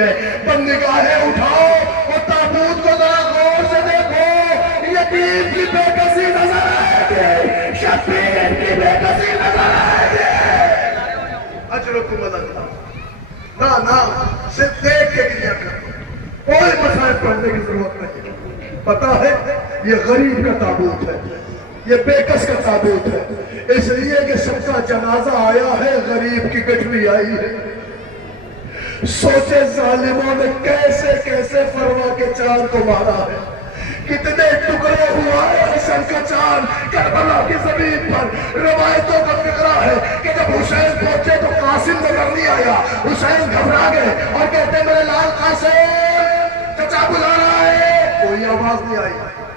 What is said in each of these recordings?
ہے. بندگاہیں اٹھاؤ وہ تابوت کو ذرا غور سے دیکھو. یتیم کی بے کسی نظر آئے گی, شفیع کی بے کسی نظر آئے گی. اجرکم اللہ. نہ صرف دیکھ کے کیا کرو, کوئی مسائل پڑھنے کی ضرورت نہیں. پتا ہے یہ غریب کا تابوت ہے, یہ بے کس کا تابوت ہے, اس لیے کہ سب کا جنازہ آیا ہے, غریب کی گٹھڑی آئی ہے. سوچے ظالموں نے کیسے کیسے فرما کے چاند کو مارا ہے, کتنے ٹکڑے ہوا ہے حسن کا چاند کربلا کی زمین پر. روایتوں کا فکرہ ہے کہ جب حسین پہنچے تو قاسم نظر نہیں آیا. حسین گھبرا گئے اور کہتے میرے لال قاسم, چچا بلا رہا ہے. کوئی آواز نہیں آئی.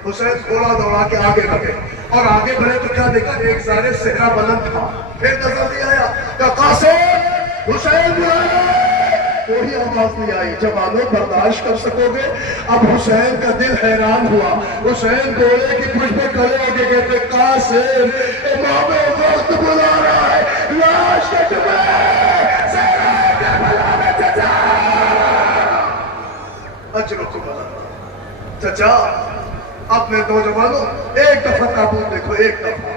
حسین تھوڑا دوڑا کے آگے بڑھے, اور آگے بڑھے تو کیا دیکھا, ایک ظاہر صحرا بلند تھا. پھر نظر نہیں آیا کہ قاسم حسین بلا رہا ہے. کوئی آواز نہیں آئی. جوانوں برداشت کر سکو گے؟ اب حسین کا دل حیران ہوا. حسین گھوڑے کی پشت پہ کھڑے ہو کے کہتے قاسم امام وقت بلا رہا ہے, لاش کے ٹکڑے صحرا کربلا میں چچا. اجرکم اللہ. چچا اپنے نوجوانوں ایک دفعہ تابوت دیکھو, ایک دفعہ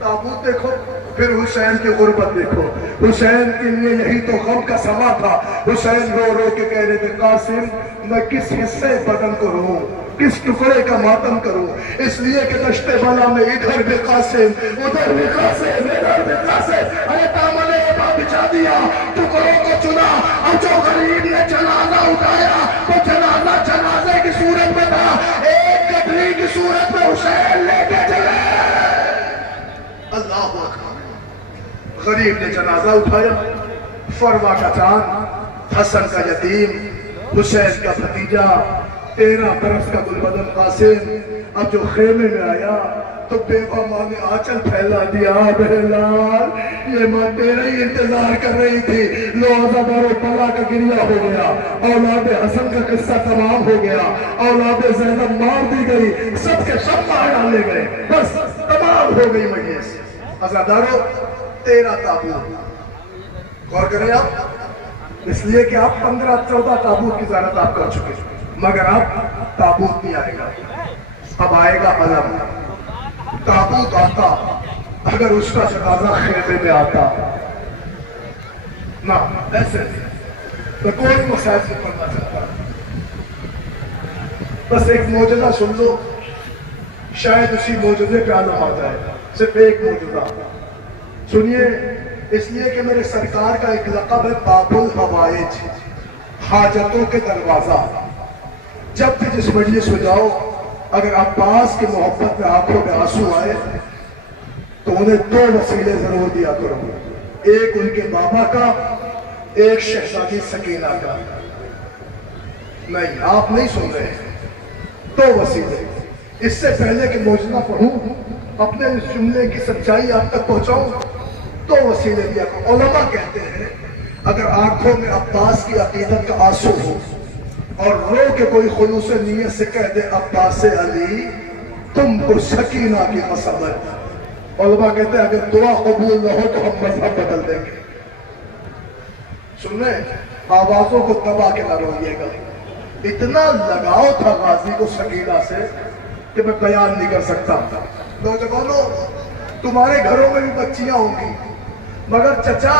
تابوت دیکھو, پھر حسین کی غربت دیکھو. حسین کے لیے یہی تو غم کا سما تھا. حسین رو رو کے کہہ رہے تھے قاسم میں کس حصے بدن کو رو, کس ٹکڑے کا ماتم کروں. اس لیے کہ دشت بالا میں ادھر بھی قاسم, ادھر بھی قاسم, ادھر بھی قاسم. ارے دامن ابا بچھا دیا, ٹکڑوں کو چنا. اب جو غریب نے جنازہ اٹھایا وہ جنازہ جنازے کی صورت میں تھا, ایک گٹھڑی کی صورت میں حسین لے کے چلے. اللہ اکبر. غریب نے جنازہ اٹھایا. فرما کا چاند, حسن کا یتیم, حسین کا بھتیجا, 13 برس کا گلبدن قاسم. اب جو خیمے میں آیا تو بیوہ ماں نے آنچل پھیلا دیا. بہلال یہ ماں تیرا ہی انتظار کر رہی تھی. لو عزادار و پلا کا گریہ ہو گیا, اولاد حسن کا قصہ تمام ہو گیا, اولاد زینب مار دی گئی, سب کے سب مار ڈالے گئے, بس تمام ہو گئی مجلس. عزادارو 13 تابوت. غور کریں آپ, اس لیے کہ آپ 15-14 تابوت کی زیارت آپ کر چکے, مگر اب تابوت نہیں آئے گا, اب آئے گا علم. تابوت آتا اگر اس کا جنازہ خیمے میں آتا نہ, ایسے نہیں. میں کوئی مسائل سے پڑھنا چاہتا, بس ایک معجزہ سن لو, شاید اسی معجزے پہ عالم آ جائے. صرف ایک معجزہ سنیے, اس لیے کہ میرے سرکار کا ایک لقب ہے باب الحوائج, حاجتوں کے دروازہ. جب بھی جس مجلس میں جاؤ, اگر عباس کی محبت میں آنکھوں میں آنسو آئے تو انہیں 2 وسیلے ضرور دیا کرو, ایک ان کے بابا کا, ایک شہزادی سکینہ کا. نہیں, آپ نہیں سن رہے, 2 وسیلے. اس سے پہلے کہ معجزہ پڑھوں, اپنے اس جملے کی سچائی آپ تک پہنچاؤں, 2 وسیلے دیا کرو. علماء کہتے ہیں اگر آنکھوں میں عباس کی عقیدت کا آنسو ہو اور رو کے کوئی خلوص نیت سے کہہ دے عباس علی تم کو سکینہ کی قسم ہے, علماء کہتے ہیں اگر دعا قبول نہ ہو تو ہم مذہب بدل دیں گے. سن رہے ہیں, آوازوں کو دبا کے نہ روئیے گا. اتنا لگاؤ تھا غازی کو سکینہ سے کہ میں بیان نہیں کر سکتا. نوجوانوں, تمہارے گھروں میں بھی بچیاں ہوں گی, مگر چچا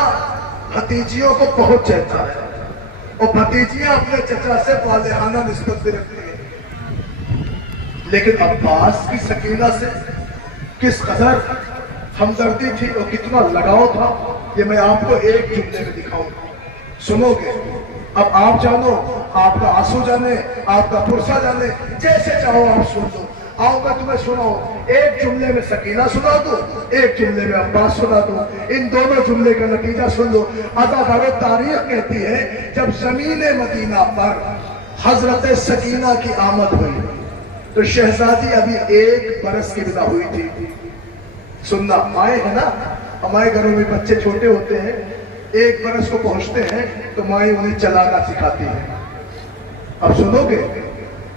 بھتیجیوں کو بہت چاہتا ہے, اور بھتیجیاں اپنے چچا سے والہانہ نسبت بھی رکھتی ہیں. لیکن عباس کی سکینہ سے کس قدر ہمدردی تھی اور کتنا لگاؤ تھا, یہ میں آپ کو ایک جملے میں دکھاؤں گا, سنو گے. اب آپ جانو, آپ کا آنسو جانے, آپ کا پرسہ جانے, جیسے چاہو آپ سن دو. آؤ میں تمہیں سناؤں, ایک جملے میں سکینہ سنا دو, ایک جملے میں عباس سنا دو. ان دونوں جملے کا نتیجہ سن لو. عزادارو, تاریخ کہتی ہے جب زمین مدینہ پر حضرت سکینہ کی آمد ہوئی تو شہزادی ابھی 1 برس کی بنا ہوئی تھی. سننا, مائیں ہے نا, ہمارے گھروں میں بچے چھوٹے ہوتے ہیں, 1 برس کو پہنچتے ہیں تو مائیں انہیں چلانا سکھاتی ہیں. اب سنو گے,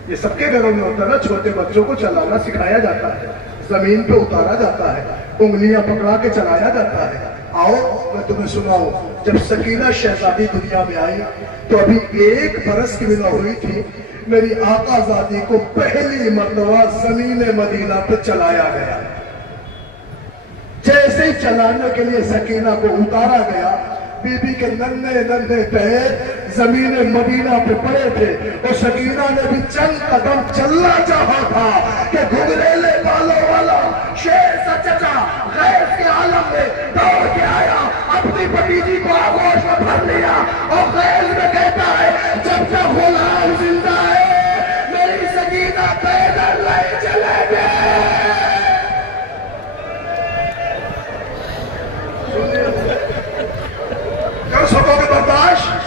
یہ سب کے گھروں میں ہوتا ہے نا, چھوٹے بچوں کو چلانا سکھایا جاتا ہے, زمین پہ اتارا جاتا ہے, انگلیاں پکڑا کے چلایا جاتا ہے. آؤ میں تمہیں سناؤں. جب سکینہ شہزادی دنیا میں آئی تو ابھی 1 برس کی بھی نہ ہوئی تھی. میری آقا زادی کو پہلی مرتبہ زمین مدینہ پہ چلایا گیا. جیسے ہی چلانے کے لیے سکینہ کو اتارا گیا، بی بی کے ننھے ننھے پیر زمین مدینہ پہ پڑے تھے اور سکینہ نے بھی چند قدم چلنا چاہا تھا کہ گھگریلے بالوں والا شیر سا چچا غیب کے عالم میں دوڑ کے آیا، اپنی بھتیجی کو آغوش میں بھر لیا اور غیب میں کہتا ہے جب تک غلام زندہ ہے میری سکینہ پیدل نہیں چلے گے. کر سکو گے برداشت؟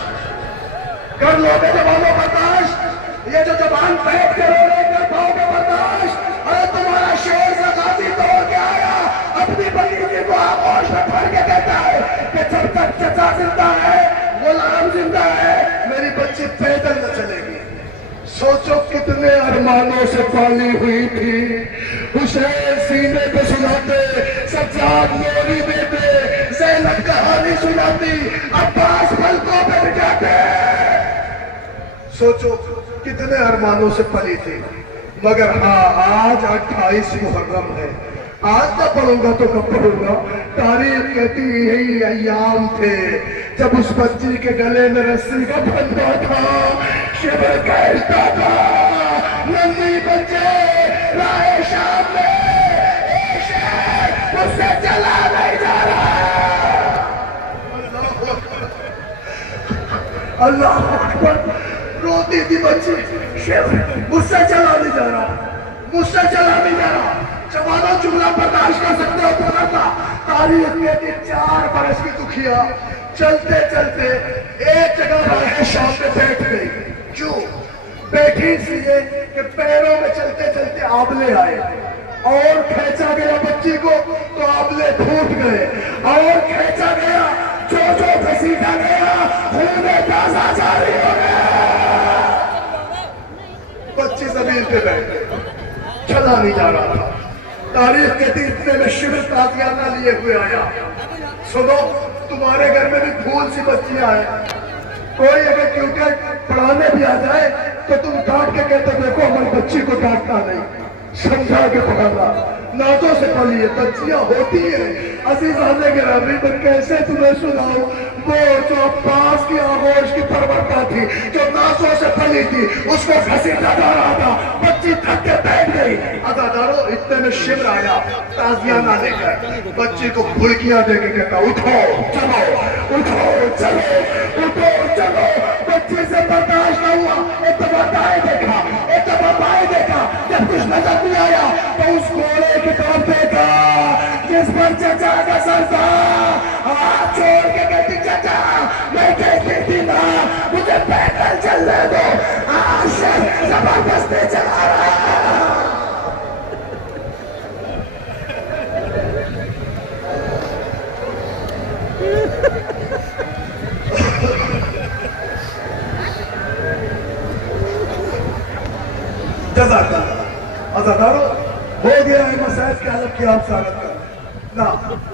کر لو گے جوانوں برداشت؟ یہ جو زبان پھینک کے رو رہے کر پاؤ گے برداشت؟ ارے تمہارا شیر سے غازی توڑ کے آیا، اپنی بھتیجی کو آغوش میں بھر کے کہتا ہے کہ جب تک چچا زندہ ہے غلام زندہ ہے میری بچی پیدل نہ چلے گی. سوچو کتنے ارمانوں سے پالی ہوئی تھی. حسین سینے پہ سناتے، سجاد نوری دیتے، زینب کہانی سناتی، عباس پلکوں پہ بٹھاتے. سوچو کتنے ارمانوں سے پلی تھی. مگر ہاں آج 28 محرم ہے. آج نہ پڑھوں گا تو کب پڑھوں گا؟ تاریخ کہتی یہی ایام تھے جب اس بچی کے گلے میں رسی کا بندھا تھا، شبر کہتا تھا ننھی بچے رائے شام میں اس سے چلا نہیں جا رہا. اللہ اکبر. روتی تھی بچی، مجھ سے چلا نہیں جا رہا، مجھ سے چلا نہیں جا رہا. جوانوں جملہ برداشت کر سکتے ہو تو کرتا. تاریخ میں تھی 4 برس کی دکھیا چلتے چلتے ایک جگہ راہ شام میں بیٹھ گئی. کیوں بیٹھی؟ اس لیے کہ پیروں میں چلتے چلتے آبلے آئے اور کھینچا گیا بچی کو تو آبلے پھوٹ گئے اور کھینچا گیا جو گھسیٹا گیا خون تازہ جاری ہو گیا. بچی زمین پہ بیٹھ گئی، چلا نہیں جا رہا تھا. تاریخ کے اتنے میں شبر تازیانہ لیے ہوئے آیا. سنو تمہارے گھر میں بھی پھول سی بچیاں ہیں. کوئی اگر کرکٹ پڑھانے بھی آ جائے تو تم ڈانٹ کے کہتے دیکھو ہماری بچی کو ڈانٹنا نہیں، سمجھا کے پڑھانا. نازوں سے پلی ہے، بچیاں ہوتی ہیں. عزیزان گرامی میں کیسے تمہیں سناؤں وہ جو عباس کی آغوش کی پرورتا تھی، جو نازوں سے پلی تھی، اس کو گھسیٹا جا رہا تھا. بچی تھک کے بیٹھ گئی. عزادارو اتنے میں شبر آیا تازیانہ لے کر، بچی کو بھڑکیاں دے کے کہتا اٹھو چلو اٹھو چلو اٹھو چلو. بچی سے برداشت نہ ہوا، ایک دفعہ دائیں دیکھا ایک دفعہ بائیں دیکھا. جب کچھ نظر نہیں آیا تو اس گھوڑے کی طرف دیکھا جس پر چچا کا سر تھا. ہاتھ چھوڑ کے کہتی چچا میں کہتی تھی نا مجھے پیدل چلنے دو، آج سے زبردستی چلا رہا. عزادارو ہو گیا ہے مسائل کے عالم کی آپ سوالت کر نا.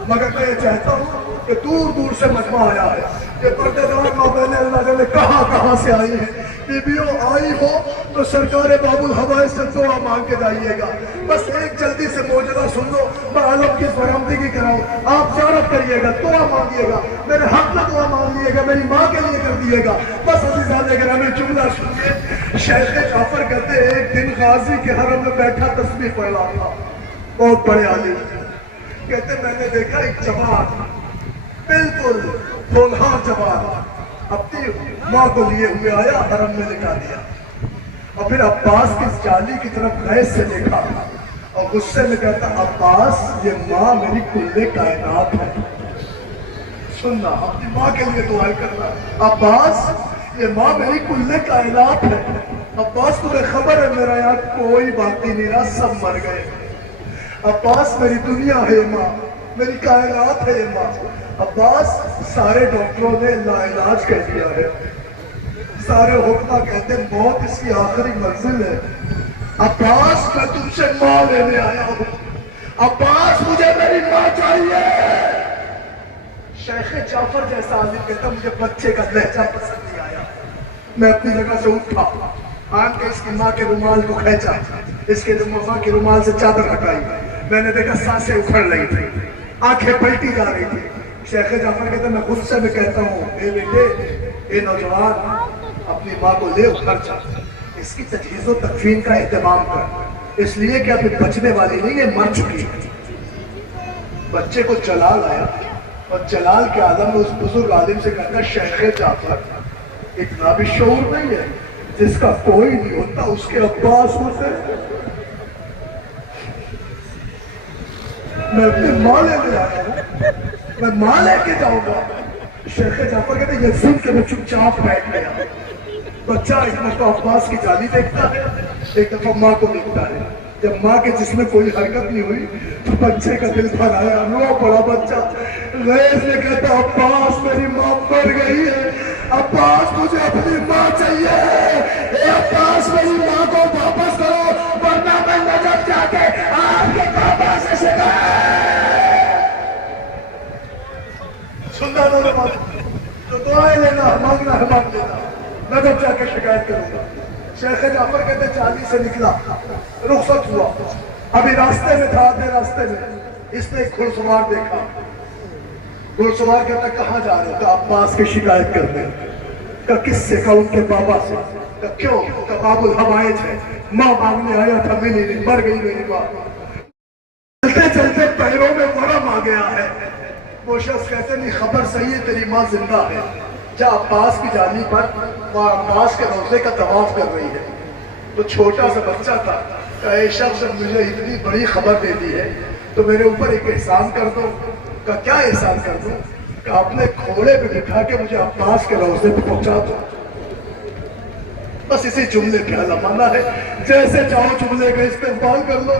مگر میں یہ چاہتا ہوں کہ دور دور سے مجمع آیا ہے. یہ پردے دار مابین اللہ نے کہاں سے آئی ہیں. بیبیوں آئی ہو تو سرکار باب الحوائے سے دعا مانگ کے جائیے گا. بس ایک جلدی سے موجودہ سن لو، میں عالم کی برآمدگی کراؤں. آپ زیارت کریے گا، دعا مانگیے گا، میرے حق میں دعا مانگ لیے گا، میری ماں کے لیے کر دیے گا. بس عزیزان گرامی جملہ سنیے. شیخ جعفر کہتے ایک دن غازی کے حرم میں بیٹھا تسبیح پڑھ رہا تھا، بہت بڑے عالم. کہتے میں نے دیکھا ایک جوان بالکل ہونہار جوان اپنی ماں کو لیے ہوئے آیا، حرم میں لٹا دیا اور پھر عباس کی جالی کی طرف غیظ سے دیکھا اور غصے میں کہتا عباس یہ ماں میری کل کائنات ہے. سننا، اپنی ماں کے لیے دعائیں کرنا. عباس یہ ماں میری کل کائنات ہے. عباس تمہیں خبر ہے میرا یہاں کوئی باقی نہیں رہا، سب مر گئے. عباس میری دنیا ہے ماں، میری کائنات ہے ماں. عباس سارے ڈاکٹروں نے لا علاج کر دیا ہے، سارے حکمہ کہتے ہیں موت اس کی آخری منزل ہے. عباس میں تم سے ماں لینے آیا ہوں. عباس مجھے میری ماں چاہیے. شیخ جعفر جیسا عالم کہتا مجھے بچے کا لہجہ پسند نہیں آیا. میں اپنی جگہ سے اٹھا, آن کے اس کی ماں کے رومال کو کھینچا, اس کے ماں کے رومال سے چادر ہٹائی. میں نے دیکھا سانسیں اکھڑ رہی تھی, آنکھیں پلٹی جا رہی تھی. شیخ جعفر کہتا میں غصے میں کہتا ہوں اے بیٹے, اے نوجوان, اپنی ماں کو لے گھر جا, اس کی تجہیز و تکفین کا اہتمام کر, اس لیے کہ ابھی بچنے والی نہیں, یہ مر چکی ہے. بچے کو جلال آیا اور جلال کے عالم میں اس بزرگ عالم سے کہتا شیخ جعفر اتنا بھی شعور نہیں ہے, جس کا کوئی نہیں ہوتا اس کے عباس ہوتے. میں اپنی ماں لے کے آیا ہوں, میں ماں لے کے جاؤں گا. شیخ جعفر کہتے یہ سن کے میں چپ چاپ بیٹھ گیا. بچہ ایک مرتبہ عباس کی جالی دیکھتا ہے, ایک دفعہ ماں کو دیکھتا ہے. جب ماں کے جس میں کوئی حرکت نہیں ہوئی تو بچے کا دل بھر آیا, رو پڑا بچہ. غیر نے کہتا عباس میری ماں مر گئی ہے, عباس مجھے اپنی ماں چاہیے, اے عباس میری ماں کو واپس کرو ورنہ میں نجف جا کے آپ کے بابا سے شکایت. سننا نہ تو دعائیں لینا, مانگنا ہے مانگ لینا, نجف جا کے شکایت کروں گا. شیخ جعفر کہتے چالی سے نکلا, رخصت ہوا, ابھی راستے میں تھا, آدھے راستے میں اس نے ایک گھڑ سوار دیکھا. گھڑ سوار کہتا کہاں جا رہے ہو؟ کہ عباس کی شکایت کرنے. کہ کس سے؟ کہ ان کے بابا سے. کہ کیوں؟ کہ باب الحوائج ہے, ماں مانگنے آیا تھا ملی نہیں, مر گئی میری ماں. چلتے چلتے پیروں میں ورم آ گیا ہے. وہ شخص کہتے نہیں خبر صحیح ہے تیری ماں زندہ ہے, جا عباس کی جالی پر وہ عباس کے روضے کا طواف کر رہی ہے. تو چھوٹا سا بچہ تھا, کہ اے شخص مجھے اتنی بڑی خبر دے دی ہے تو میرے اوپر ایک احسان کر دو. کہ کیا احسان کر دوں؟ کہ اپنے گھوڑے پہ بٹھا کے مجھے عباس کے روضے پہ پہنچا دو. بس اسی جملے پہ علمانہ ہے, جیسے چاہو جملے کا استعمال کر لو.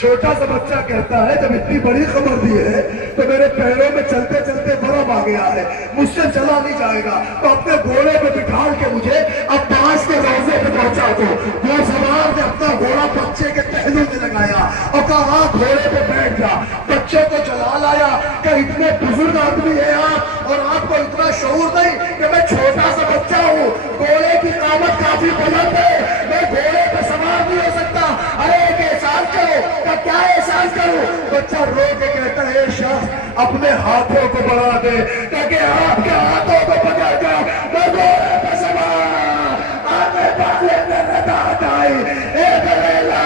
چھوٹا سا بچہ کہتا ہے جب اتنی بڑی خبر دی ہے تو میرے پیروں میں چلتے چلتے برم آ گیا ہے, مجھ سے چلا نہیں جائے گا, تو اپنے گھوڑے پہ بٹھا کے مجھے عباس کے روضے پہ پہنچا دو. وہ سوار نے اپنا گھوڑا بچے کے پہلو میں لگایا اور کہا ہاں گھوڑے پہ بیٹھ جا. بچے کو جلال آیا کہ اتنے بزرگ آدمی ہے آپ اور آپ کو اتنا شعور نہیں کہ میں چھوٹا سا بچہ ہوں, گھوڑے کی قامت کافی بلند ہے, میں گھوڑے پہ سوار نہیں ہو سکتا. ارے ایک احساس کرو. کیا احساس کروں؟ بچہ رو کے کہتا ہے شخص اپنے ہاتھوں کو بڑھا دے تاکہ آپ کے ہاتھوں کو پکڑ کر میں گھوڑے پہ سوار آنے والے میں ردات آئی. اے دلیلا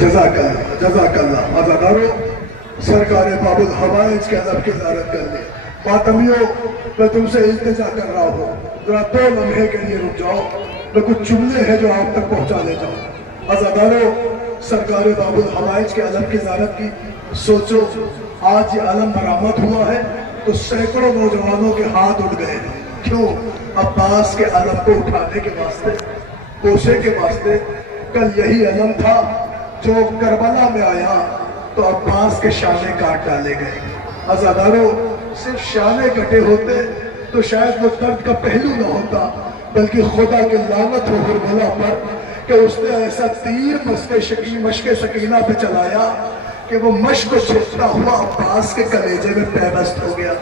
جزاک اللہ, جزاک اللہ. عزادارو, سرکار باب الحوائج کے ادب کی زیارت کر لیں. ماتمیوں, میں تم سے التجا کر رہا ہوں, ذرا 2 لمحے کے لیے رک جاؤ, میں کچھ جملے ہیں جو آپ تک پہنچا لے جاؤں. عزادارو, سرکار باب الحوائج کے ادب کی زیارت کی. سوچو آج یہ علم برآمد ہوا ہے تو سینکڑوں نوجوانوں کے ہاتھ اٹھ گئے ہیں. کیوں؟ عباس کے علم کو اٹھانے کے واسطے, کوشے کے واسطے. کل یہی علم تھا جو کربلا میں آیا تو عباس کے شانے کاٹ ڈالے گئے. عزادارو, صرف شانے کٹے ہوتے تو شاید وہ درد کا پہلو نہ ہوتا, بلکہ خدا کی لعنت ہو کربلا پر کہ اس نے ایسا تیر مشق سکینہ پہ چلایا کہ وہ مشق کو چھیدتا ہوا عباس کے کلیجے میں پیوست ہو گیا.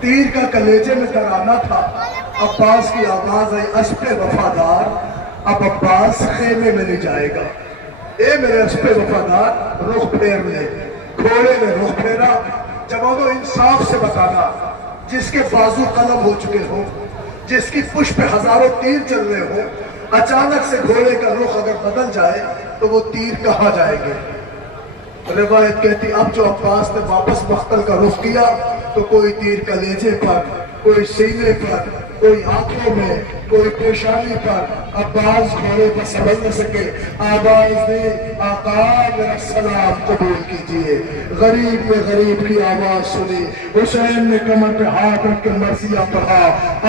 تیر کا کلیجے میں ترانہ تھا. عباس کی آواز آئی اسب وفادار, اب عباس خیمے میں نہیں جائے گا. اے میرے اس پہ وفادار رخ پھیر لے. گھوڑے نے رخ پھیرا. جوانوں انصاف سے بتانا جس کے بازو قلم ہو چکے ہوں, جس کی پشت پہ ہزاروں تیر چل رہے ہوں, اچانک سے گھوڑے کا رخ اگر بدل جائے تو وہ تیر کہاں جائیں گے؟ روایت کہتی اب جو عباس نے واپس مقتل کا رخ کیا تو کوئی تیر کلیجے پر, کوئی سینے پر, کوئی آنکھوں میں, کوئی پیشانی پر. عباس گھوڑے پر سنبھل نہ سکے, آواز دی آقا میرا سلام قبول کیجئے. غریب نے غریب کی آواز سنی. حسین نے کمر پہ ہاتھ رکھ کے مرثیہ پڑھا,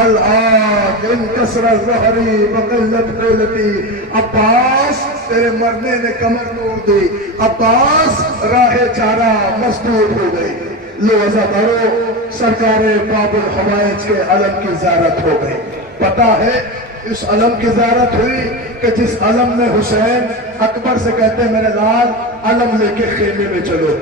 الآن انکسر ظہری بقلت قیلتی. عباس تیرے مرنے نے کمر توڑ دی. عباس راہ چارہ مسدود ہو گئی. لو عزادارو, سرکار باب الحوائج کے علم کی زیارت ہو گئی. پتہ ہے اس علم کی زیارت ہوئی کہ جس علم میں حسین اکبر سے کہتے ہیں میرے لال علم لے کے خیمے میں چلو.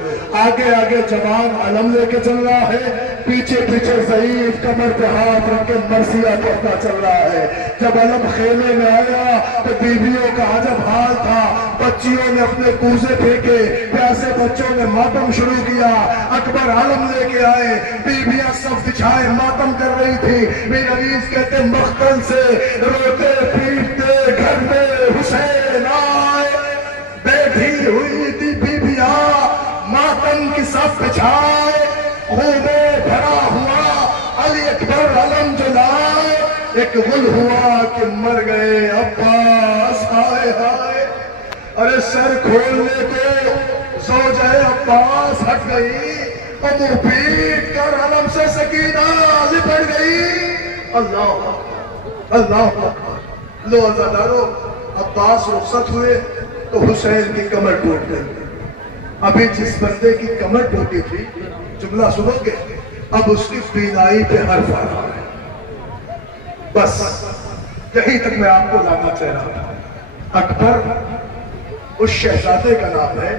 آگے آگے جوان علم لے کے چل رہا ہے, پیچھے پیچھے ضعیف کمر پہ ہاتھ رکھ کے مرثیہ پڑھتا چل رہا ہے. جب علم خیمے میں آیا تو بیویوں کا عجب حال تھا. بچیوں نے اپنے کوزے پھینکے, پیاسے بچوں نے ماتم شروع کیا. اکبر علم لے کے آئے, بیویاں صف بچھائے ماتم کر رہی تھی. میرے عزیز کہتے مقتل سے روتے پیٹتے گھر میں حسین آئے. بیٹھی ہوئی تھی بیویاں ماتم کی صف بچھائے, خونیں بھرا ہوا علی اکبر علم جلائے. ایک غل ہوا کہ مر گئے عباس, ہائے ہائے. ارے سر کھولنے کو زوجہ عباس ہٹ گئی اور منہ پیٹ کر علم سے سکینہ لپٹ گئی. اللہ اللہ. لو عزادارو, عباس رخصت ہوئے تو حسین کی کمر ٹوٹ گئی. ابھی جس بندے کی کمر ٹوٹی تھی جملہ سمجھ گئے, اب اس کی بینائی پہ حرف آ رہا ہے. بس یہی تک میں آپ کو لانا چاہ رہا تھا. اکبر اس شہزادے کا نام ہے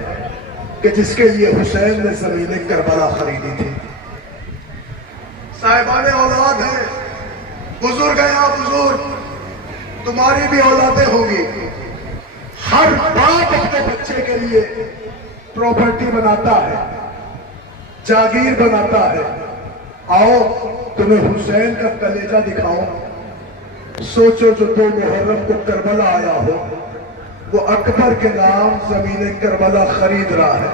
کہ جس کے لیے حسین نے زمین کربلا خریدی تھی. صاحبان اولاد ہیں, بزرگ ہیں آپ بزرگ, تمہاری بھی اولادیں ہوں گی. ہر باپ اپنے بچے کے لیے پراپرٹی بناتا ہے, جاگیر بناتا ہے. آؤ تمہیں حسین کا کلیجہ دکھاؤں. سوچو جو 2 محرم کو کربلا آیا ہو, وہ اکبر کے نام زمین کربلا خرید رہا ہے.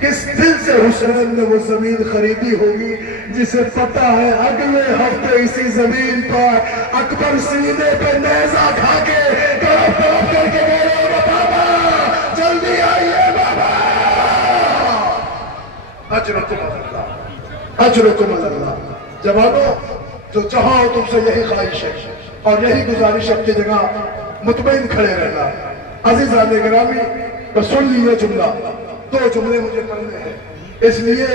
کس دل سے حسین نے وہ زمین خریدی ہوگی جسے پتہ ہے اگلے ہفتے اسی زمین پر اکبر سینے پہ نیزہ کھا کے کڑپ کر کے بولے بابا جلدی آئیے بابا. اجرکم اللہ, اجرکم اللہ. جوانوں, جو چاہو تم سے یہی خواہش ہے اور یہی گزارش اپنی جگہ مطمئن کھڑے رہنا. عزیزان گرامی, تو سن لیے جملہ, 2 جملے مجھے پڑھنے ہیں اس لیے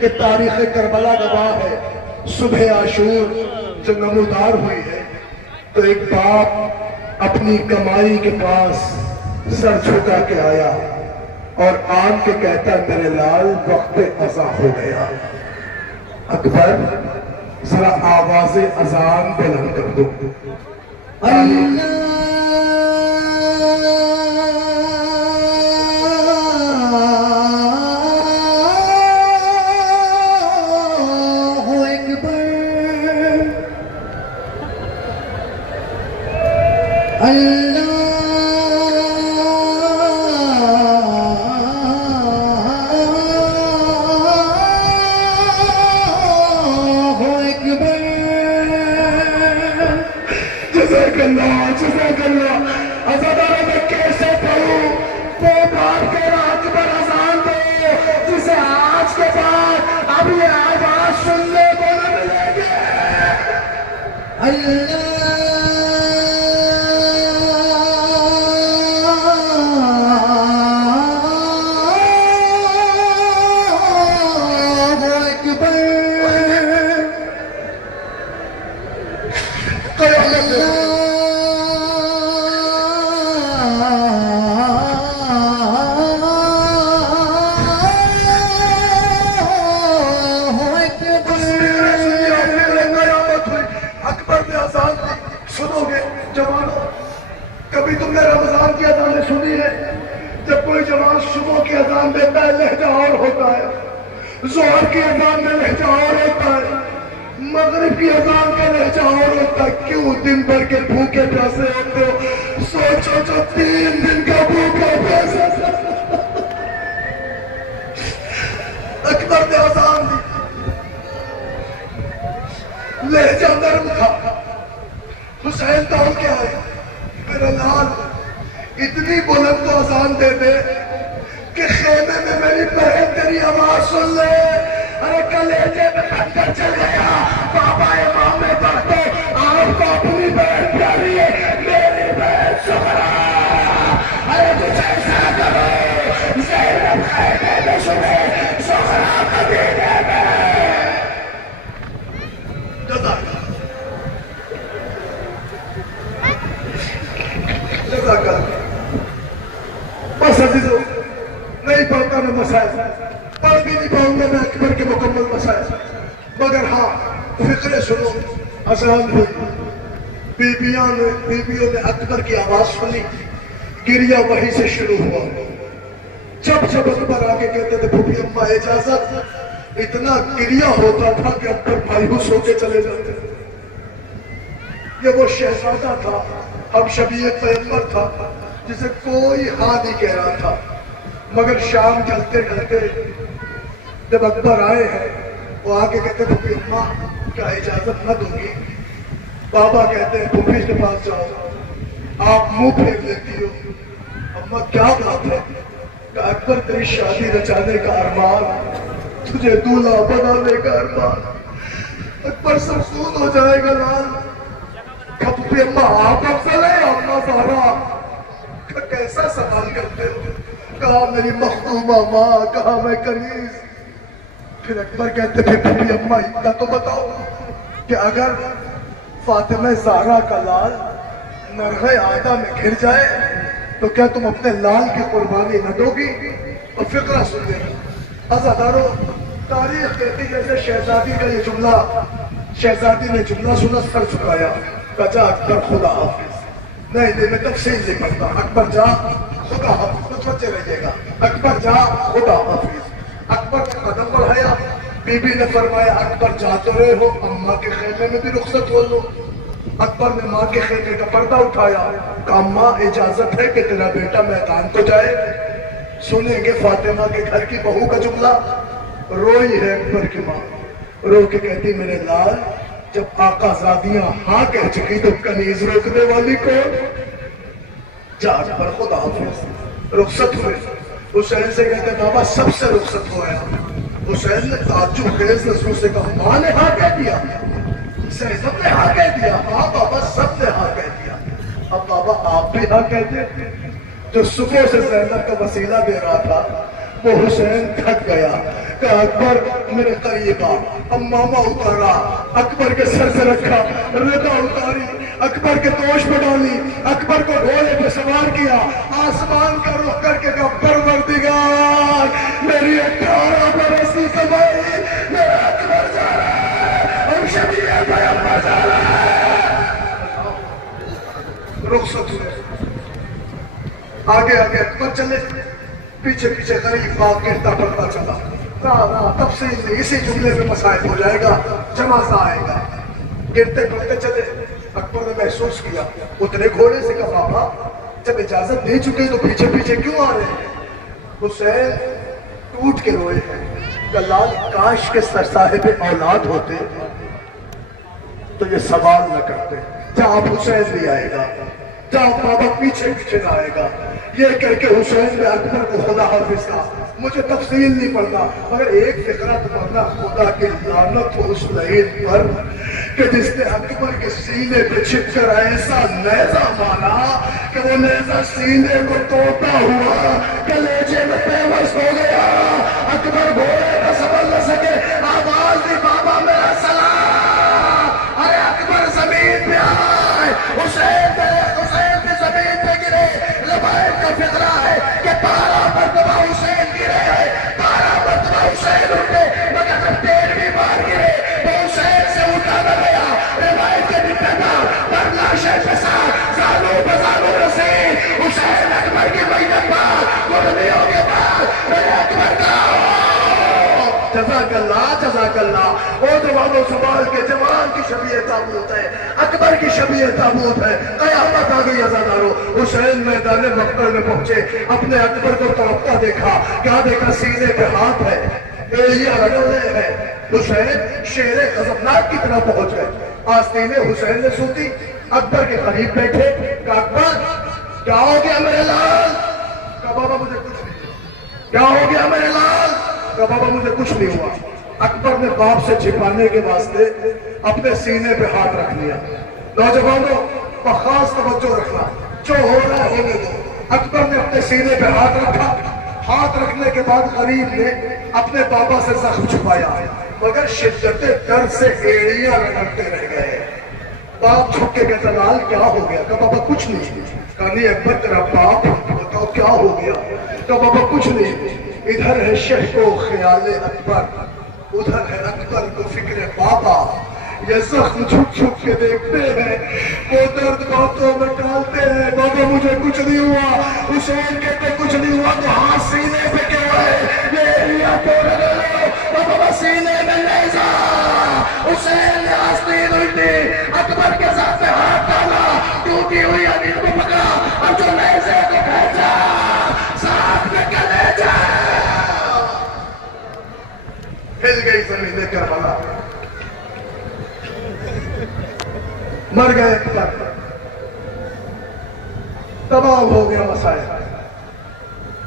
کہ تاریخ کربلا گواہ ہے. صبح عاشور جو نمودار ہوئی ہے تو ایک باپ اپنی کمائی کے پاس سر جھکا کے آیا اور آن کے کہتا میرے لال وقت اذان ہو گیا. اکبر ذرا آواز اذان بلند کر دو. صبح کی اذان دیتا ہے لہجہ اور ہوتا ہے، ظہر کی اذان میں لہجہ اور ہوتا ہے، مغرب کی اذان کا لہجہ اور ہوتا ہے۔ کیوں دن بھر کے بھوکے پیاسے ہوتے ہو؟ سوچو جو 3 دن کا بھوکا پیاسا اکبر نے اذان دی، لہجہ نرم تھا، حسین دوڑ کے آئے، میرے لال اتنی بلند تو اذان دے دے کہ خیمے میں میری بہن تیری آواز سن لے۔ ارے کلیجے میں خنجر چل گیا، بابا امام وقت آپ کو اپنی بہن پیاری ہے، میری بہن سغرا۔ ارے کچھ ایسا کرو زینب خیمے میں سنے، سغرا مدینے میں۔ جزاک اللہ۔ بس عزیزو نہیں پڑھتا میں مسائل، پڑھ بھی نہیں پاؤں گا میں اکبر کے مکمل مسائل، مگر ہاں فکرے سنو۔ اذان ہوئی، بیویوں نے اکبر کی آواز سنی، گریہ وہیں سے شروع ہوا۔ جب اکبر آگے کہتے تھے بھوپی اماں اجازت، اتنا گریہ ہوتا تھا کہ اکبر مایوس ہو کے چلے جاتے۔ یہ وہ شہزادہ تھا، اب شبیہ پیغمبر تھا، جسے کوئی ہاں نہیں کہہ رہا تھا، مگر شام ڈھلتے ڈھلتے جب اکبر آئے ہیں وہ آگے کہتے ہیں بھوپی اماں کیا اجازت نہ دوں گی؟ بابا کہتے ہیں بھوپی کے پاس جاؤ، آپ منہ پھیر لیتی ہو۔ اماں کیا بات ہے؟ کہ اکبر تیری شادی رچانے کا ارمان، تجھے دولہا بنانے کا ارمان، اکبر سرسون ہو جائے گا لال۔ کہ بھوپی اماں آپ افضل ہے اماں زہرا؟ کہ کیسا سوال کرتے ہو؟ کہا میری مخدومہ ماں، کہا میں کنیز۔ پھر اکبر کہتے پھر بھوپی اماں اتنا تو بتاؤ کہ اگر فاطمہ زہرا کا لال نرغے آدھا میں گھر جائے تو کیا تم اپنے لال کی قربانی نہ دو گی؟ اور فقرہ سن لیں عزادارو، تاریخ کہتی جیسے شہزادی کا یہ جملہ، شہزادی نے جملہ سنا سر چکایا، کہا اکبر خدا حافظ۔ نہیں میں تفصیل نہیں پڑھتا، اکبر جا خدا حافظ، متوجہ رہیے گا، اکبر جا خدا حافظ۔ اکبر نے قدم بڑھایا، بی بی نے فرمایا اکبر جا تو رہے ہو، اماں کے خیمے میں بھی رخصت ہو لو۔ اکبر نے ماں کے خیمے کا پردہ اٹھایا، کہا ماں اجازت ہے کہ تیرا بیٹا میدان کو جائے؟ سنیں گے فاطمہ کے گھر کی بہو کا جملہ؟ روئی ہے اکبر کی ماں، رو کے کہتی میرے لال جب آقا زادیاں ہاں کہہ چکی تو کنیز روکنے والی کو جا پر خدا حافظ۔ رخصت ہوئے، حسین سے کہتے بابا سب سے رخصت ہوا ہے۔ حسین نے تعجب خیز نظروں سے کہا ماں نے ہاں کہہ دیا؟ سب نے ہاں کہہ دیا؟ ہاں بابا سب نے ہاں کہہ دیا۔ اب بابا آپ بھی ہاں کہتے؟ جو صبح سے زینب کا وسیلہ دے رہا تھا وہ حسین تھک گیا، کہ اکبر میرے قریب آ۔ اب ماما اتارا، اکبر کے سر سے رکھا، ردا اتاری، اکبر کے دوش پہ ڈالی، اکبر کو گھوڑے پہ سوار کیا، آسمان کا رخ کر کے کہا پروردگار میری 18 برس کی کمائی میرا اکبر جا رہا ہے اور شبیہ پیغمبر جا رہا ہے۔ رخصت ہوئے، آگے آگے اکبر چلے، پیچھے پیچھے غریب باغ گرتا پڑتا چلا۔ تفصیل نہیں، اسی جملے میں مسائل ہو جائے گا، جمازہ آئے گا۔ گرتے پڑتے چلے، اکبر نے محسوس کیا، اتنے گھوڑے سے کہا بابا جب اجازت دے چکے تو پیچھے پیچھے کیوں آ رہے ہیں؟ حسین ٹوٹ کے روئے ہیں کہ لال کاش کے سر صاحب اولاد ہوتے تو یہ سوال نہ کرتے، جہاں اب حسین نہیں آئے گا، جہاں بابا پیچھے پیچھے نہ آئے گا۔ یہ کر کے حسین نے اکبر کو خدا حافظ کہا۔ مجھے تفصیل نہیں پڑھنا مگر ایک فقرہ تو پڑھنا، خدا کی لعنت ہو اس لعین پر کہ جس نے اکبر کے سینے پہ چھپ کر ایسا نیزہ مارا کہ وہ نیزہ سینے کو توڑتا ہوا کلیجے میں پیوست ہو گیا۔ اکبر گھوڑے کا سنبھل نہ سکے، آواز دی بابا میرا سلام۔ ارے اکبر زمین پہ آئے، حسین پہ زمین پہ گرے۔ روایت کا فقرہ ہے کہ 12 مرتبہ حسین گرے ہیں، 12 مرتبہ حسین اٹھے، مگر جب 13ویں بار گرے تو حسین سے اٹھا نہ گیا۔ روایت کے نکلنا پر لاشیں کے ساتھ زانو بزانو رسید، حسین اکبر کی بیعت پر قربانیوں کے بعد جزاک اللہ وہ جوانوں سنبھال کے جوان کی شبیہ تابوت ہے اکبر کی شبیہ تابوت ہے قیامت آ گئی عزادارو حسین میدان مقتل میں پہنچے اپنے اکبر کو تڑپتا دیکھا کیا دیکھا سینے پہ ہاتھ ہے ایڑیاں رگڑے ہیں حسین شیر غضبناک کی طرح پہنچ گئے آستینیں حسین نے سوتی اکبر کے قریب بیٹھے کہ اکبر کیا ہو گیا میرے لال کہ بابا مجھے کچھ نہیں ہوا کیا ہو گیا میرے لال کہ بابا مجھے کچھ نہیں ہوا اکبر نے باپ سے چھپانے کے واسطے اپنے سینے پہ ہاتھ رکھ لیا نوجوانوں خاص توجہ رکھنا جو ہو رہا ہے ہونے دو اکبر نے اپنے سینے پہ ہاتھ رکھا ہاتھ رکھنے کے بعد غریب نے اپنے بابا سے زخم چھپایا مگر شدت درد سے ایڑیاں رگڑتے رہ گئے باپ چھپ کے کہتا لال کیا ہو گیا کہ بابا کچھ نہیں کہا نہیں اکبر تیرا باپ بتاؤ کیا ہو گیا کہ بابا کچھ نہیں ادھر ہے شہ کو خیال اکبر ادھر ہے اکبر کو فکر بابا یہ زخم چھپ چھپ کے دیکھتے ہیں وہ درد باتوں میں ڈالتے ہیں بابا مجھے کچھ نہیں ہوا حسین کہتے کچھ نہیں ہوا تو ہاتھ سینے پہ کیوں ہے یہ ایریا کیوں لگے لو بابا سینے میں لے جا حسین نے آستین الٹی اکبر کے ساتھ پہ ہاتھ ڈالا ٹوٹی ہوئی امین کو پکڑا اور جو نیزے کو بھیجا ساتھ میں کے لے جا ہل گئی زمین کربلا مر گئے اکبر تمام ہو گیا مسائل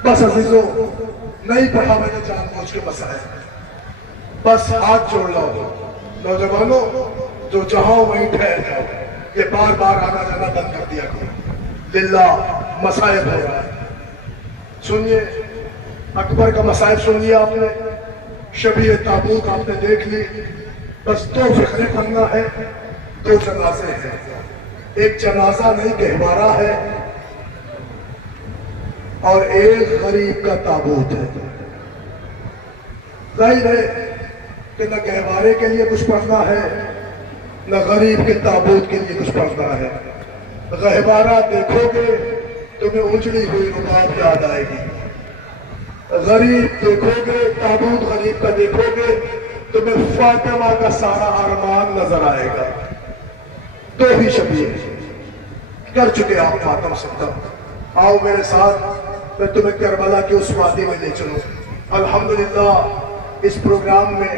بس عزیزو نہیں پڑھا میں نے جان بوجھ کے مسائل بس ہاتھ جوڑ لو نوجوانوں جو جہاں وہیں ٹھہر جاؤ یہ بار بار آنا جانا بند کر دیا کرو للہ مسائل ہو رہا ہے سنیے اکبر کا مسائل سن لیا آپ نے شبیہ تابوت آپ نے دیکھ لی بس دو فکریں کرنا ہے دو جنازے ہیں ایک جنازہ نہیں گہوارہ ہے اور ایک غریب کا تابوت ہے ظاہر ہے کہ نہ گہوارے کے لیے کچھ پڑھنا ہے نہ غریب کے تابوت کے لیے کچھ پڑھنا ہے گہوارہ دیکھو گے تمہیں اجڑی ہوئی رباب یاد آئے گی غریب دیکھو گے تابوت غریب کا دیکھو گے تمہیں فاطمہ کا سارا ارمان نظر آئے گا دو ہی شبیہ کر چکے آپ ماتم ستم آؤ میرے ساتھ میں تمہیں کربلا کی اس وادی میں لے چلوں الحمدللہ اس پروگرام میں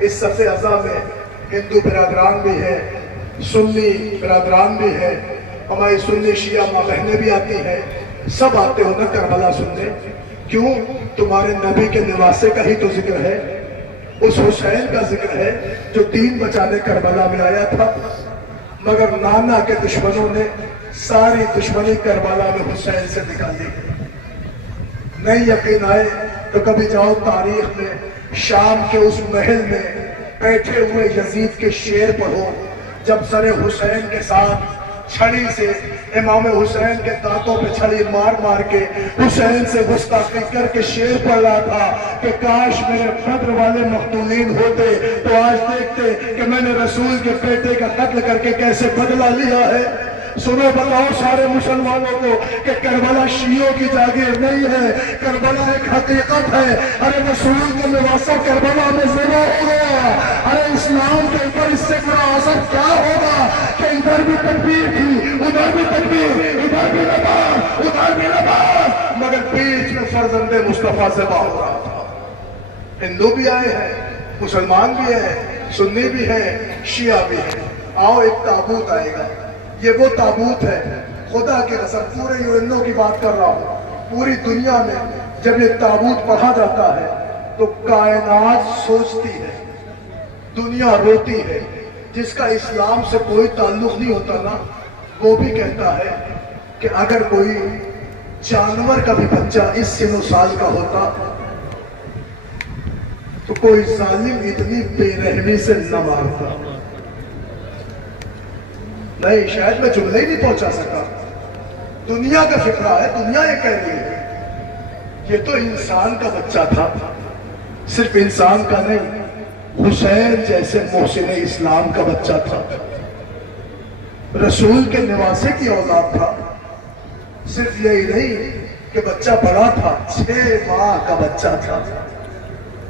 اس صف اعضا میں ہندو برادران بھی ہیں سنی برادران بھی ہیں ہماری سنی شیعہ ماں بہنیں بھی آتی ہیں سب آتے ہو نا کربلا سننے کیوں تمہارے نبی کے نواسے کا ہی تو ذکر ہے اس حسین کا ذکر ہے جو دین بچانے کربلا میں آیا تھا مگر نانا کے دشمنوں نے ساری دشمنی کربلا میں حسین سے نکالی نہیں یقین آئے تو کبھی جاؤ تاریخ میں شام کے اس محل میں بیٹھے ہوئے یزید کے شعر پڑھو جب سر حسین کے ساتھ چھڑی سے امام حسین کے دانتوں پہ چھڑی مار مار کے حسین سے گستاخی کر کے شعر پڑھ رہا تھا کہ کاش میرے بدر والے مقتولین ہوتے تو آج دیکھتے کہ میں نے رسول کے بیٹے کا قتل کر کے کیسے بدلہ لیا ہے سنو بتاؤ سارے مسلمانوں کو کہ کربلا شیعوں کی جاگیر نہیں ہے کربلا ایک حقیقت ہے ارے رسول کا نواسہ کربلا میں ذبح ہو گیا ارے اسلام کے اوپر اس سے بڑا اثر کیا ہوگا کہ ادھر بھی تکبیر تھی ادھر بھی تکبیر ادھر بھی نماز ادھر بھی نماز مگر بیچ میں فرزند مصطفیٰ سے ہو رہا تھا ہندو بھی آئے ہیں مسلمان بھی ہیں سنی بھی ہیں شیعہ بھی ہیں آؤ ایک تابوت آئے گا یہ وہ تابوت ہے خدا کی قسم پورے یونو کی بات کر رہا ہوں پوری دنیا میں جب یہ تابوت پڑھا جاتا ہے تو کائنات سوچتی ہے دنیا روتی ہے جس کا اسلام سے کوئی تعلق نہیں ہوتا نا وہ بھی کہتا ہے کہ اگر کوئی جانور کا بھی بچہ اس سن و سال کا ہوتا تو کوئی ظالم اتنی بے رحمی سے نہ مارتا نہیں شاید میں جملے ہی نہیں پہنچا سکا دنیا کا فکرہ ہے دنیا یہ کہہ رہی ہے یہ تو انسان کا بچہ تھا صرف انسان کا نہیں حسین جیسے محسن اسلام کا بچہ تھا رسول کے نواسے کی اولاد تھا صرف یہی نہیں کہ بچہ بڑا تھا 6 ماہ کا بچہ تھا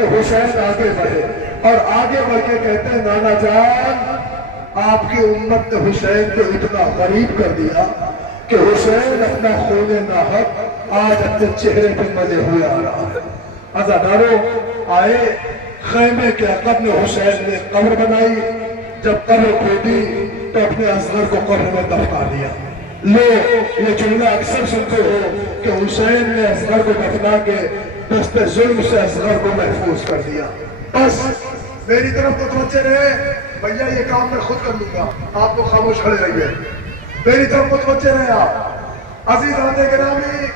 کہ حسین آگے بڑھے، اور آگے بڑھ کے کہتے ہیں نانا جان آپ کی امت نے حسین کو اتنا غریب کر دیا کہ حسین اپنا خون ناحق آج اپنے چہرے پہ ملے ہوئے آ رہا ہے۔ عزادارو آئے، خیمے کے عقب میں حسین نے قبر بنائی، جب قبر کھودی تو اپنے اصغر کو قبر میں دفنا دیا۔ لو یہ جملہ اکثر سنتے ہو کہ حسین نے اصغر کو دفنا کے دست ظلم سے اصغر کو محفوظ کر دیا۔ بس میری طرف تو توجہ رہے، بھیا یہ کام میں خود کر لوں گا، آپ کو خاموش کھڑے رہیے، میری طرف کو توجہ رہے آپ۔ عزیزان گرامی،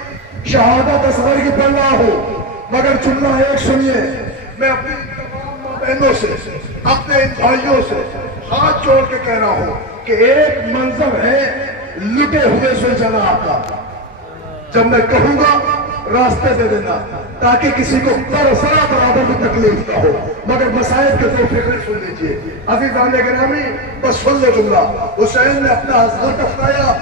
شہادت اصغر کی پڑھ رہا ہوں، مگر جملہ ایک سنیے، میں اپنی تمام ماں بہنوں سے، اپنے ان بھائیوں سے ہاتھ جوڑ کے کہہ رہا ہوں کہ ایک منظر ہے لٹے ہوئے سلجناح کا، جب میں کہوں گا راستے دے دینا تاکہ کسی کو ذرا برابر بھی تکلیف نہ ہو، مگر مسائل کے دو فکر سن لیجئے۔ عزیزان گرامی بس سن لو جملہ، حسین نے اپنا اصغر دفنایا،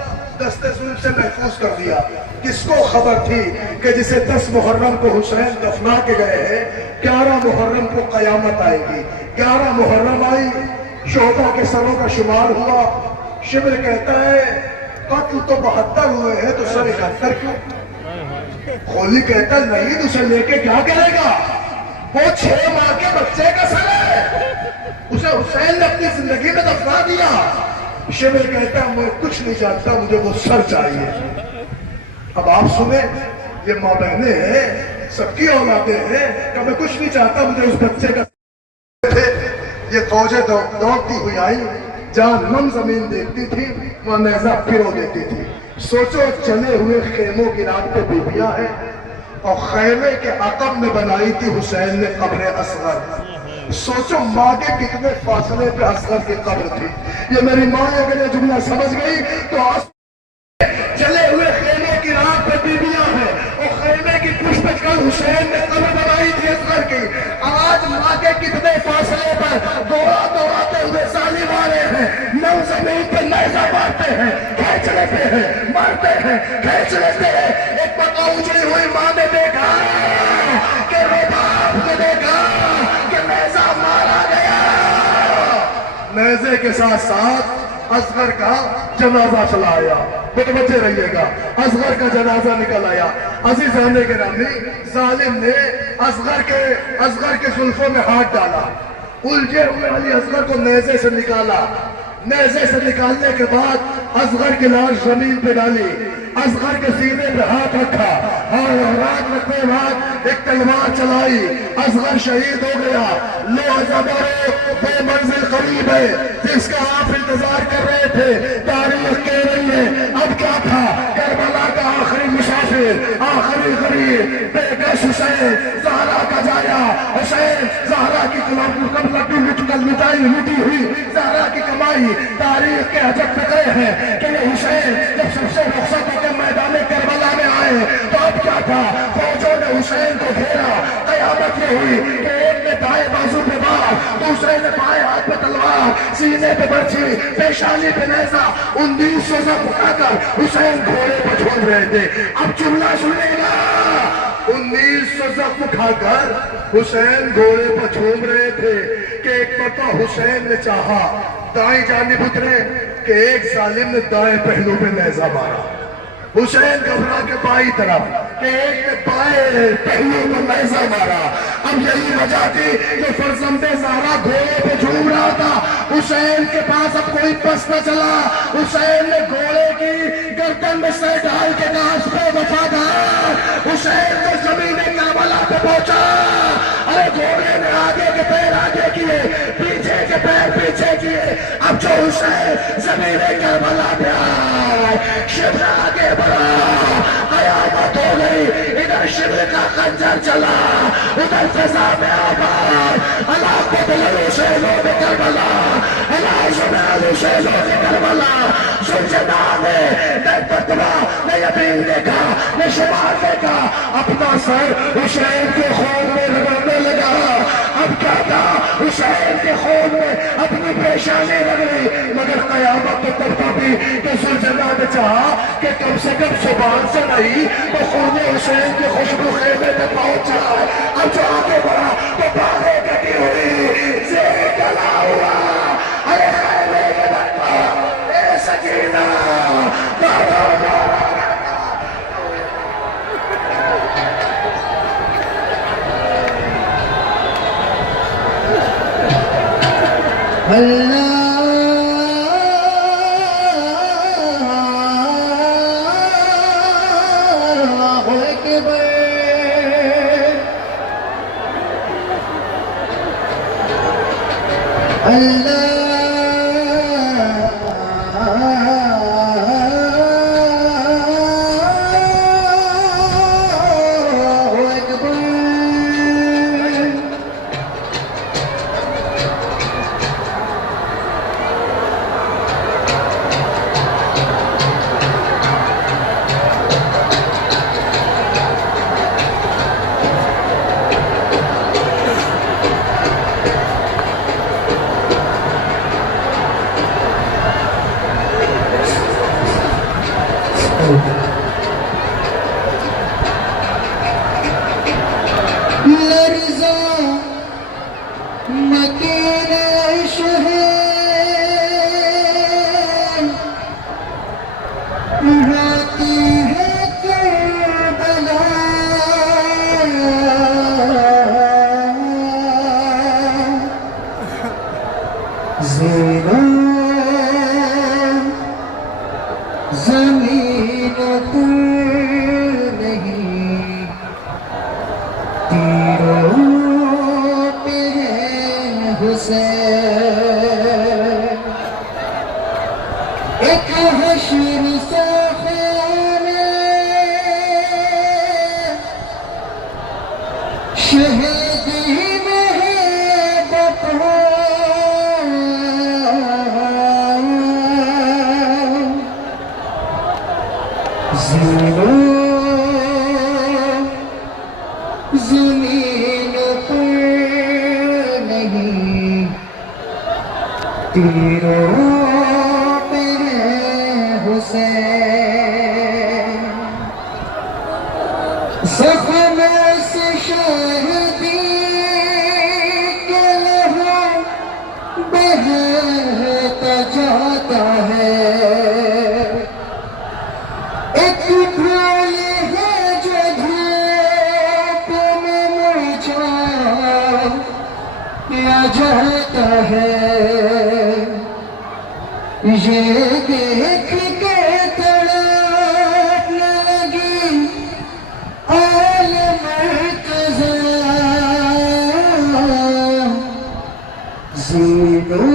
دست ظلم سے محفوظ کر دیا۔ کس کو خبر تھی کہ جسے 10 محرم کو حسین دفنا کے گئے ہیں، 11 محرم کو قیامت آئے گی۔ 11 محرم آئی، شہداء کے سروں کا شمار ہوا، شبر کہتا ہے قتل تو 72 ہوئے ہیں تو سر 71 کیوں؟ خولی کہتا ہے نہیں، اسے لے کے کیا کرے گا، وہ 6 ماہ کے بچے کا سر ہے، اسے حسین نے اپنی زندگی میں دفنا دیا۔ شبر کہتا ہے میں کچھ نہیں چاہتا، مجھے وہ سر چاہیے۔ اب آپ سنیں، یہ ماں بہنیں ہیں، سب کی اولادیں ہیں، کہ میں کچھ نہیں چاہتا، مجھے اس بچے کا تھے۔ یہ فوجیں دوڑتی ہوئی آئی، جہاں نم زمین دیکھتی تھی وہاں نیزہ پھرو دیتی تھی۔ سوچو جلے ہوئے خیموں کی رات پہ بیبیاں ہیں، اور خیمے کے عقب میں بنائی تھی حسین نے قبر اصغر۔ سوچو ماں کے کتنے فاصلے پہ اصغر کی قبر تھی۔ یہ میری ماں اگر یہ جملہ سمجھ گئی تو جلے ہوئے خیموں کی رات پہ بیبیاں ہیں، اور خیمے کی پشت کل حسین نے قبر بنائی تھی اصغر کی۔ آج ماں کے کتنے فاصلے پر دوڑاتے ہوئے ظالم آ رہے ہیں، نو زمین پہ نیزہ مارتے ہیں، کھینچ لیتے ہیں، مارتے ہیں، کھینچ لیتے ہیں۔ ایک پتہ اجڑی ہوئی ماں نے دیکھا کہ باپ نے دیکھا کہ نیزہ مارا گیا، نیزے کے ساتھ ساتھ اصغر کا جنازہ چلا آیا۔ متوجہ رہیے گا، اصغر کا جنازہ نکل آیا۔ عزیزان گرامی، ظالم نے اصغر کے زلفوں میں ہاتھ ڈالا، الجھے ہوئے علی اصغر کو نیزے سے نکالا۔ نیزے سے نکالنے کے بعد اصغر کی لاش زمین پہ ڈالی، اصغر کے سینے پہ ہاتھ رکھا، اور ہاتھ رکھنے بعد ایک تلوار چلائی، اصغر شہید ہو گیا۔ لو عزادارو، وہ منزل قریب ہے جس کا آپ انتظار کر رہے تھے۔ تاریخ کہہ رہی ہے اب کیا تھا، کربلا کا آخری مسافر، آخری غریب، بے کس حسین، زہرا کا جایا حسین، زہرا کی لٹی ہوئی زہرا کی کمائی۔ تاریخ کے عجب فقرے ہیں کہ یہ حسین جب سب سے رخصت ہو کے میدان کربلا میں آئے تو اب کیا تھا، فوجوں نے حسین کو گھیرا۔ قیامت یہ ہوئی کہ ایک نے دائیں بازو پہ بار، دوسرے نے بائیں ہاتھ پہ تلوار، سینے پہ برچھی، پیشانی پہ نیزہ، 1900 زخم اٹھا کر حسین گھوڑے پہ چھوڑ رہے تھے۔ اب جملہ سنیے گا، 1900 زخم اٹھا کر حسین گھوڑے پر چھوڑ رہے تھے کہ ایک مرتبہ حسین نے چاہا دائیں جانب اترے کہ ایک ظالم نے دائیں پہلو پہ نیزہ مارا۔ حسین گھبرا کے بائیں طرف کہ ایک نے بائیں پہلو پر نیزہ مارا۔ اب یہی وجہ تھی کہ فرزند زہرا گھوڑے پہ جھوم رہا تھا، حسین کے پاس اب کوئی پس نہ چلا۔ حسین نے گھوڑے کی گردن میں سر ڈال کے کہا اس پہ وفادار۔ حسین نے زمین کربلا پہ پہنچا، ارے گھوڑے نے آگے کے پیر آگے کیے، پیچھے کے پیر پیچھے کیے۔ اب جو حسین زمین کربلا پہ آئے، شبر آگے بڑھا، قیامت ہو گئی، ادھر شبر کا خنجر چلا، ادھر فضا میں آباد، اللہ بدل حسینوں نے کربلا، اللہ زمان حسینوں نے کربلا۔ سلجناح نے نہ بدلا، نہ یمین دیکھا، نہ شمال دیکھا، اپنا سر حسین کے خون میں رگڑنے لگا۔ اب کیا تھا، حسین کے خون میں اپنی پیشانی لگ رہی مگر قیامت تک بھی تو زلزلہ نے چاہا کہ کم سے کم زبان سے نہیں تو خون حسین کی خوشبو خیمے میں پہنچ جائے اب جو آگے بڑھا تو باغیں کٹی ہوئی زیر ڈلا ہوا ارے خیمے کے بنتا اے سکینہ بابا بابا اللہ اکبر اللہ زمین پر نہیں تیروں پہ ہے حسین ایک حشر سا خیال شہیدی میں ہے بقا زمین پر نہیں تیروں پہ ہے حسین زخموں سے شہیدی کے لہو بہتا جاتا ہے ایک پھول ہے جو دھوپ میں مرجھایا جاتا ہے یہ دیکھ کے تڑپنے لگی آل مرتضی زینوں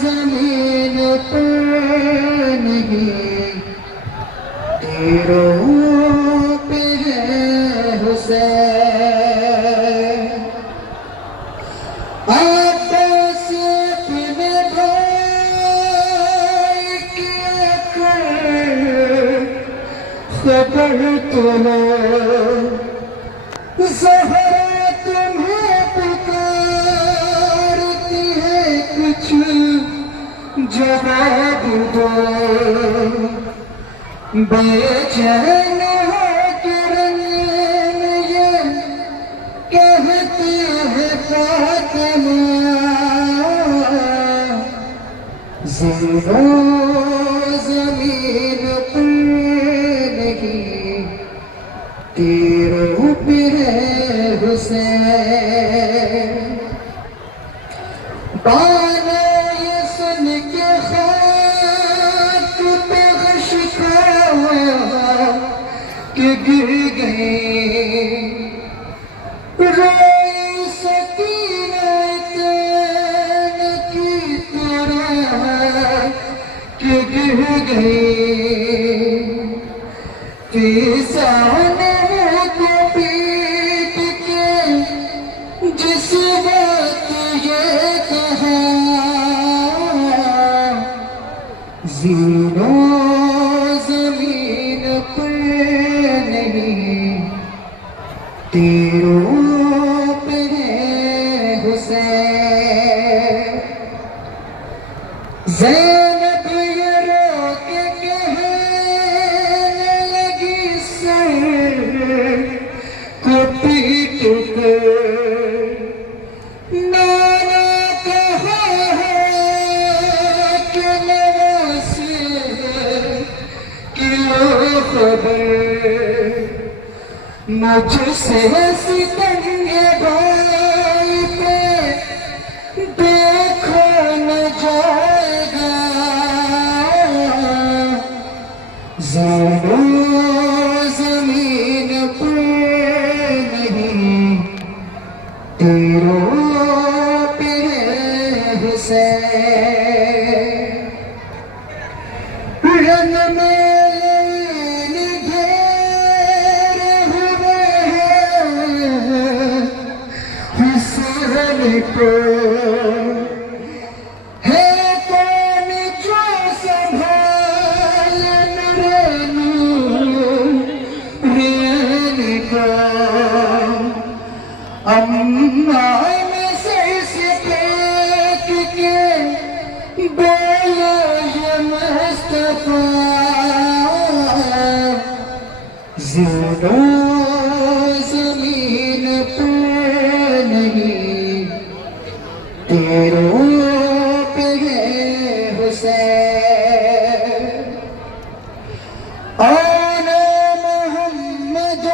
زمین پر نہیں تیروں پہ ہے حسین عباس اپنے بھائی کی خبر تمہیں زہرا تمہیں پکارتی ہے کچھ جواب دو بے چین ہو کرن یہ کہتی ہے فاطمہ زینوں زمین پر نہیں تیروں پہ ہے حسین بانا یہ سن کے خاک پہ غش کہ گر گئے روئی سکینہ تین کی طرح کہ گر گئے پیسان کو پیٹ کے جس وقت یہ کہا زینوں زمین پر نہیں تیروں پہ ہے حسین مجھ سے ستم یہ بھائی پہ دیکھا نہ جائے گا، زمین پہ نہیں تیروں پہ ہے حسین، رن میں گھیر ہوئے ہیں حسین کو، ہے کون جو سنبھالے میرے نورین کو، اماں میں سر سے پھینک کے بولا یہ مصطفیٰ، زیادہ زمین پہ نہیں تیروں پہ ہے حسین، آنا محمد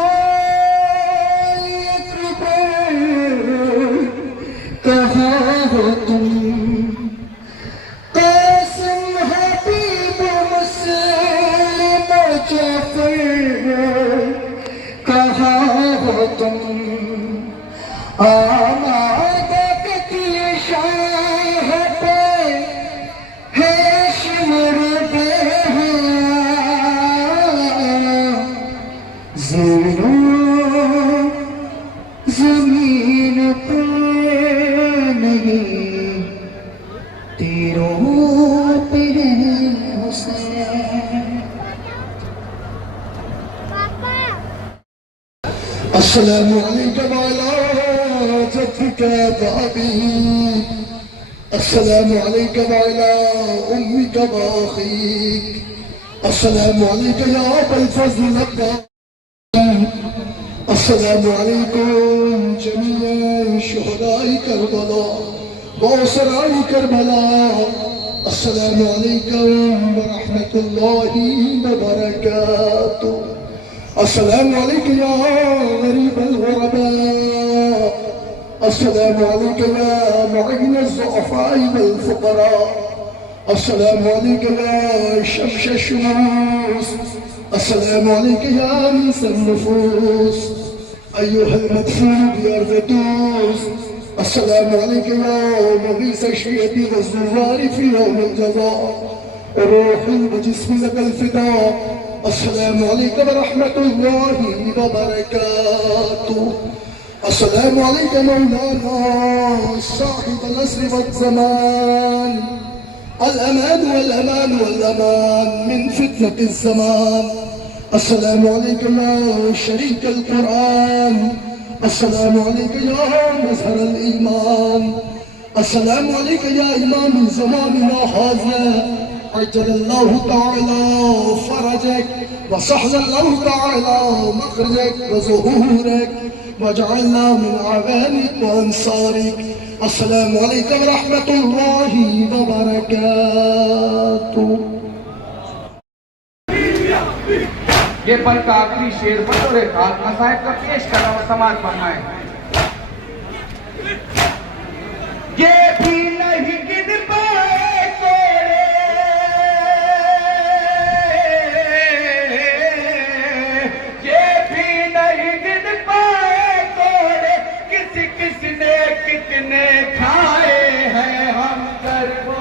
اکبر، کہاں ہو تم قاسم حبیب مسلم جعفر، کہاں ہو تم آمادہ کی شاہ پہ ہے شمر بے حیا، زیروں زمین پہ نہیں تیروں پہ ہے حسین۔ السلام علیکم وعلی جدک وابیک، السلام علیکم وعلی امک واخیک، السلام علیکم یا ابا الفضل العباس، السلام علیکم جمیع شہداء کربلا واسراء کربلا، السلام علیکم ورحمۃ اللہ وبرکاتہ، السلام علیکم یا غریب الغرباء، السلام علیکم یا معین الضعفاء والفقراء، السلام علیکم یا شمس الشموس، السلام علیکم یا انیس النفوس، ایها المدفون بأرض طوس، السلام علیکم یا مغیث الشیعة والزوار في يوم الجزاء، روح وجسم لك الفداء، السلام علیکم ورحمۃ اللہ وبرکاتہ، السلام علیکم مولانا صاحب العصر والزمان، الامان والامان والامان من فتنة الزمان، السلام علیکم یا شریک القرآن، السلام علیکم یا مظہر الایمان، السلام علیکم یا امام زماننا هذا، عجل اللہ تعالی فرجك وسهل اللہ تعالی مخرجك وظهورك واجعلنا من اعوانك وانصارك، السلام علیکم ورحمۃ اللہ وبرکاتہ۔ یہ پل کا آخری شعر بطور خاتمہ صاحب کا پیش کر رہا ہوں، سماعت فرمائیں۔ یہ بھی نہیں گن پائے کوڑے، یہ بھی نہیں گن پائے کوڑے، کسی کسی نے کتنے کھائے ہیں ہم کر وہ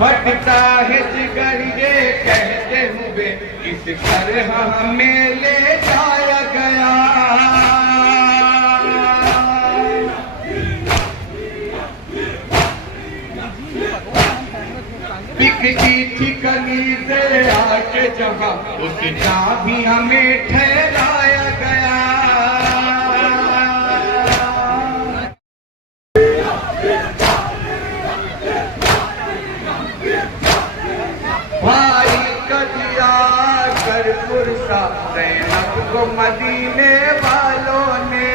بٹتا ہے جگر یہ کہتے ہوئے کس طرح ہمیں لے جایا گیا، بکتی تھی کنیزیں آ کے جہاں اس جا بھی ہمیں ٹھہرایا گیا، بھائی کدیا کر پرسا زینب کو مدینے والوں نے،